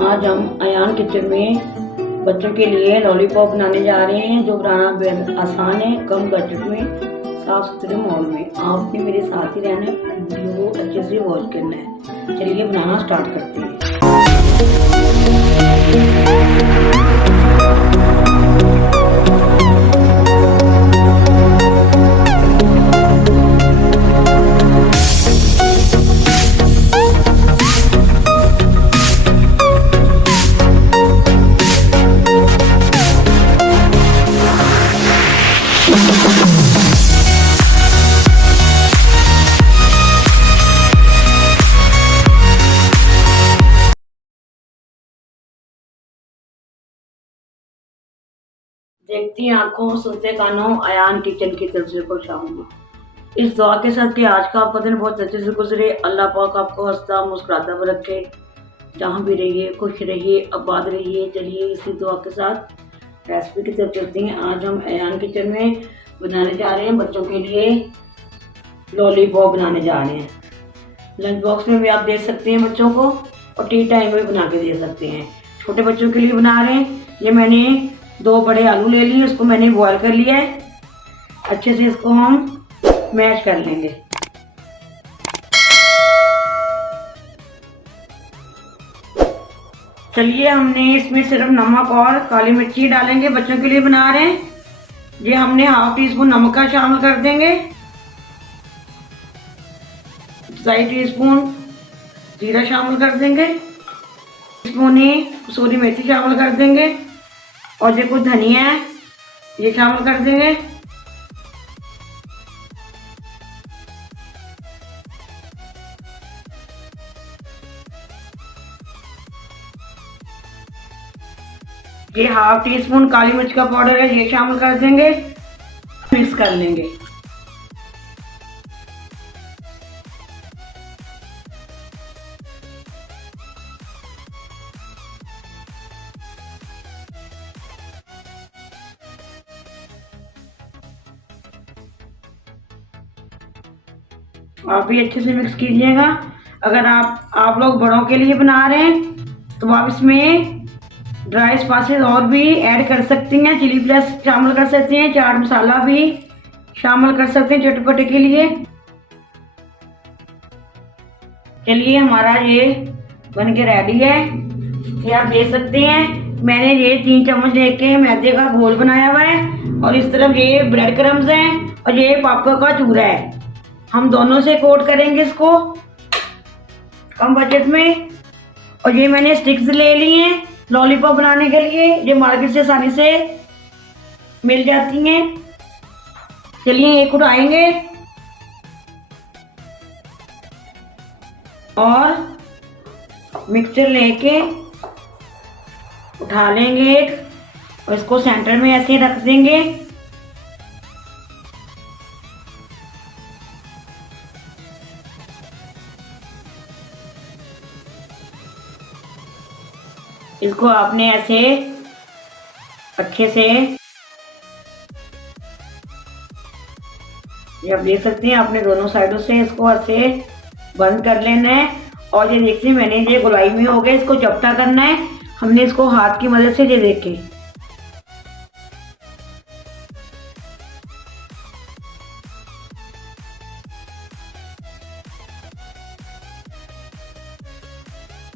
आज हम अयान किचन में बच्चों के लिए लॉलीपॉप बनाने जा रहे हैं, जो बनाना बेहद आसान है, कम बजट में, साफ सुथरे माहौल में। आपने मेरे साथ ही रहना है, वीडियो को अच्छे से वॉच करना है। चलिए बनाना स्टार्ट करते हैं। देखती आंखों सुनते कानों, अयान किचन की तरफ से खुश आऊंगी। इस दुआ के साथ कि आज का आपका दिन बहुत अच्छे से गुजरे। अल्लाह पाक आपको हंसता मुस्कुराता हुआ रखे। जहाँ भी रहिए खुश रहिए, आबाद रहिए। चलिए इसी दुआ के साथ रेसिपी की तरफ चलते हैं। आज हम अयान किचन में बनाने जा रहे हैं बच्चों के लिए लॉलीपॉप बनाने जा रहे हैं। लंच बॉक्स में भी आप दे सकते हैं बच्चों को, और टी टाइम में बना के दे सकते हैं। छोटे बच्चों के लिए बना रहे हैं। ये मैंने 2 बड़े आलू ले लिए, उसको मैंने बॉईल कर लिया है। अच्छे से इसको हम मैश कर लेंगे। चलिए हमने इसमें सिर्फ नमक और काली मिर्ची डालेंगे। बच्चों के लिए बना रहे हैं। ये हमने ½ टीस्पून नमक का शामिल कर देंगे, 2.5 टीस्पून जीरा शामिल कर देंगे, टीस्पून ही कसूरी मेथी शामिल कर देंगे, और जो कुछ धनिया है ये शामिल कर देंगे। ये ½ टीस्पून काली मिर्च का पाउडर है, ये शामिल कर देंगे। मिक्स कर लेंगे। आप भी अच्छे से मिक्स कीजिएगा। अगर आप लोग बड़ों के लिए बना रहे हैं तो आप इसमें ड्राई स्पाइसेस और भी ऐड कर सकती हैं। चिली फ्लेक्स शामिल कर सकते हैं, चाट मसाला भी शामिल कर सकते हैं चटपटे के लिए। चलिए हमारा ये बन के रेडी है। ये आप देख सकते हैं, मैंने ये 3 चम्मच लेके मैदे का घोल बनाया हुआ है, और इस तरफ ये ब्रेड क्रम्स हैं, और ये पापड़ का चूरा है। हम दोनों से कोट करेंगे इसको कम बजट में। और ये मैंने स्टिक्स ले ली हैं लॉलीपॉप बनाने के लिए, ये मार्केट से आसानी से मिल जाती हैं। चलिए एक उठाएंगे और मिक्सचर लेके उठा लेंगे एक, और इसको सेंटर में ऐसे रख देंगे। इसको आपने ऐसे अच्छे से, ये आप देख सकते हैं, आपने दोनों साइडों से इसको ऐसे बंद कर लेना है। और ये देखिए मैंने ये गोलाई में हो गया, इसको चपटा करना है हमने इसको हाथ की मदद से। ये देखें,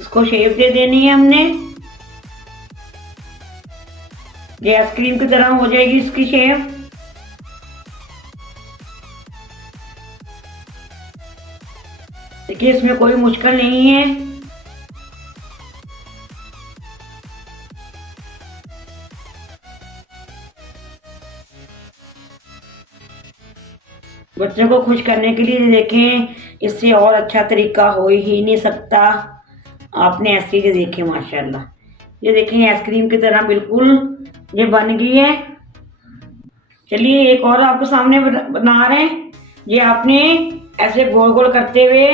इसको शेप दे देनी है हमने। ये आइसक्रीम की तरह हो जाएगी इसकी शेप। देखिए इसमें कोई मुश्किल नहीं है। बच्चों को खुश करने के लिए देखें, इससे और अच्छा तरीका हो ही नहीं सकता। आपने ऐसे ही देखें, माशाल्लाह ये देखें आइसक्रीम की तरह बिल्कुल ये बन गई है। चलिए एक और आपके सामने बना रहे हैं। ये आपने ऐसे गोल गोल करते हुए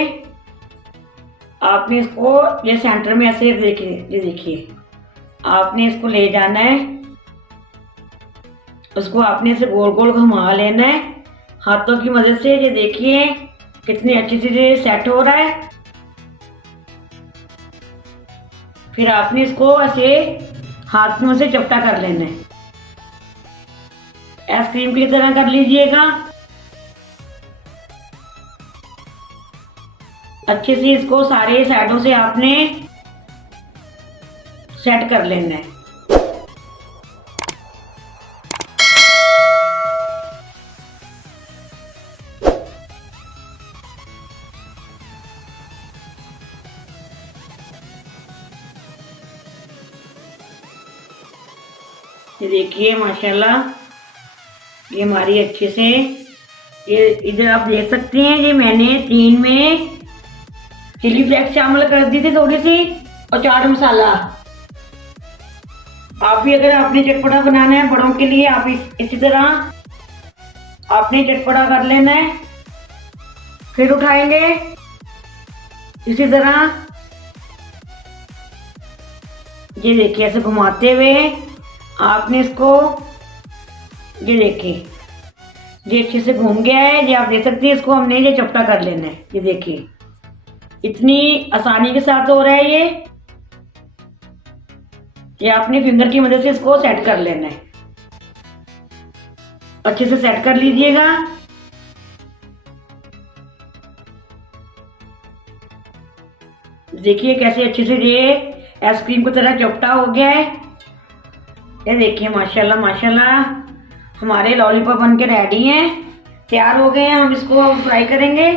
आपने इसको ये सेंटर में ऐसे देखिए, ये देखिए आपने इसको ले जाना है, उसको आपने ऐसे गोल गोल घुमा लेना है हाथों की मदद से। ये देखिए कितनी अच्छी से ये सेट हो रहा है। फिर आपने इसको ऐसे हाथ में से चपटा कर लेना है, आइसक्रीम की तरह कर लीजिएगा। अच्छे से इसको सारे साइडों से आपने सेट कर लेना है। ये देखिए माशाल्लाह, ये हमारी अच्छे से, ये इधर आप देख सकते हैं, ये मैंने 3 में चिली फ्लेक्स शामिल कर दी थी थोड़ी सी, और चाट मसाला। आप भी अगर आपने चटपटा बनाना है बड़ों के लिए, आप इसी तरह आपने चटपटा कर लेना है। फिर उठाएंगे इसी तरह, ये देखिए ऐसे घुमाते हुए आपने इसको, ये देखिए ये अच्छे से घूम गया है। ये आप देख सकते हैं, इसको हमने ये चपटा कर लेना है। ये देखिए इतनी आसानी के साथ हो रहा है ये आपने फिंगर की मदद से इसको सेट कर लेना है। अच्छे से सेट कर लीजिएगा। देखिए कैसे अच्छे से ये आइसक्रीम की तरह चपटा हो गया है। ये देखिए माशाल्लाह माशाल्लाह, हमारे लॉलीपॉप बन के रेडी हैं, तैयार हो गए हैं। हम इसको फ्राई करेंगे।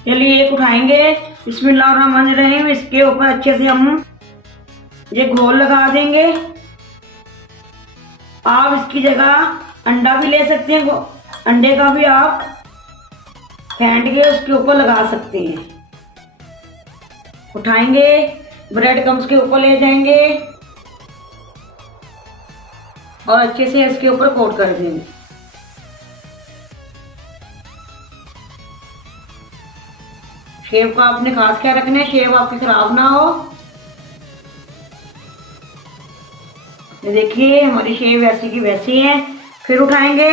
चलिए एक उठाएंगे, बिस्मिल्लाहिर्रहमानिर्रहीम। इसके ऊपर अच्छे से हम ये घोल लगा देंगे। आप इसकी जगह अंडा भी ले सकते हैं, अंडे का भी आप फेंट के उसके ऊपर लगा सकते हैं। उठाएंगे, ब्रेड क्रम्स के ऊपर ले जाएंगे और अच्छे से इसके ऊपर कोट कर देंगे। शेप का आपने खास क्या रखना है, शेप आपकी खराब ना हो। ये देखिए हमारी शेप वैसी की वैसी है। फिर उठाएंगे,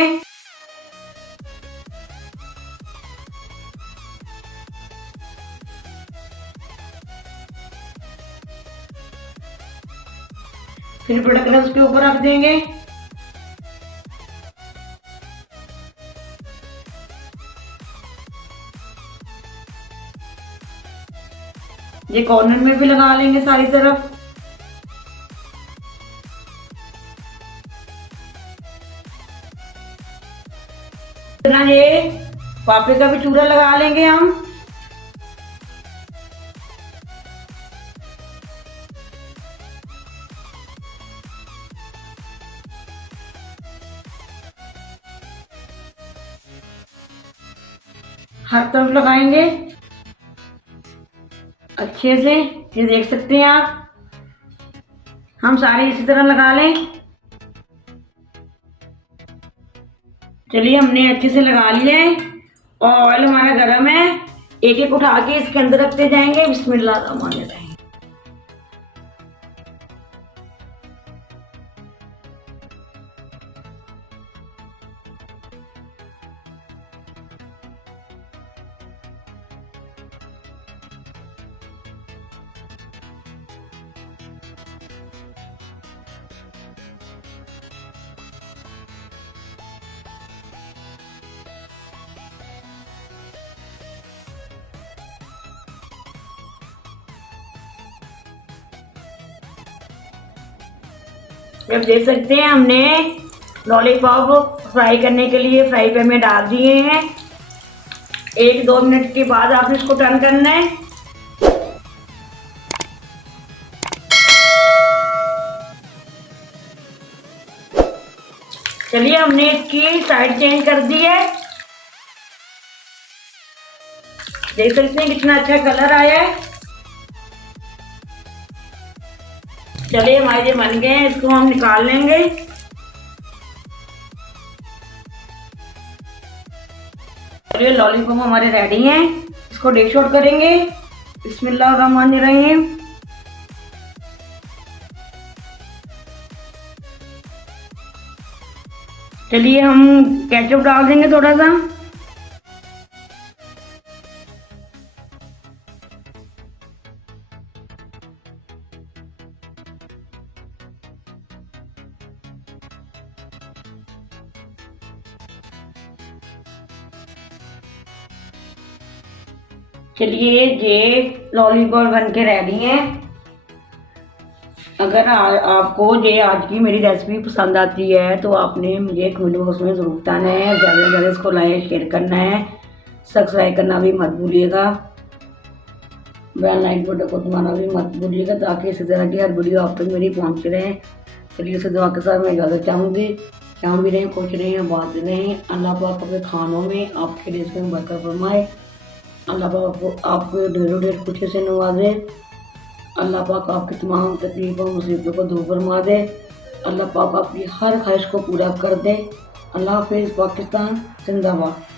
फिर ब्रेड क्रम्स के ऊपर रख देंगे। ये कॉर्नर में भी लगा लेंगे सारी तरफ। ये पापड़ी का भी चूरा लगा लेंगे हम। हर तरफ लगाएंगे अच्छे से। ये देख सकते हैं आप, हम सारे इसी तरह लगा लें। चलिए हमने अच्छे से लगा लिया है और ऑयल हमारा गर्म है। एक एक उठा के इसके अंदर रखते जाएंगे। बिस्मिल्लाहिर्रहमानिर्रहीम। अब देख सकते हैं हमने लॉलीपॉप फ्राई करने के लिए फ्राई पैन में डाल दिए हैं। 1-2 मिनट के बाद आपने इसको टर्न करना है। चलिए हमने इसकी साइड चेंज कर दी है। देख सकते हैं कितना अच्छा कलर आया है। चलिए हमारे ये बन गए हैं, इसको हम निकाल लेंगे। चलिए लॉलीपॉप हमारे रेडी हैं, इसको डिश आउट करेंगे। बिस्मिल्लाहिर्रहमानिर्रहीम। चलिए हम केचप डाल देंगे थोड़ा सा। चलिए ये लॉलीपॉप बन के रेडी है। अगर आपको ये आज की मेरी रेसिपी पसंद आती है तो आपने मुझे कमेंट बॉक्स में ज़रूर बताना है। ज़्यादा से ज़्यादा इसको लाइक शेयर करना है, सब्सक्राइब करना भी मत भूलिएगा, बेल लाइक बटन को दबाना भी मत भूलिएगा ताकि इसी तरह की हर वीडियो आप तक मेरी पहुँच रहे। चलिए इस दुआ के साथ मैं इजाज़त चाहूँगी। जहाँ भी रहें खुश रहें, आबाद रहें। अल्लाह पाक अपने खानों में आपके रिज़्क़ में बरकत फरमाए। अल्लाह पाक आपको ढेरों ढेर खुशी से नवाजे। अल्लाह पाक आपकी तमाम तकलीफ़ों मुसीबतों को दूर फरमा दे। अल्लाह पाक आपकी हर ख्वाहिश को पूरा कर दे। अल्लाह हाफ़िज़। पाकिस्तान जिंदाबाद।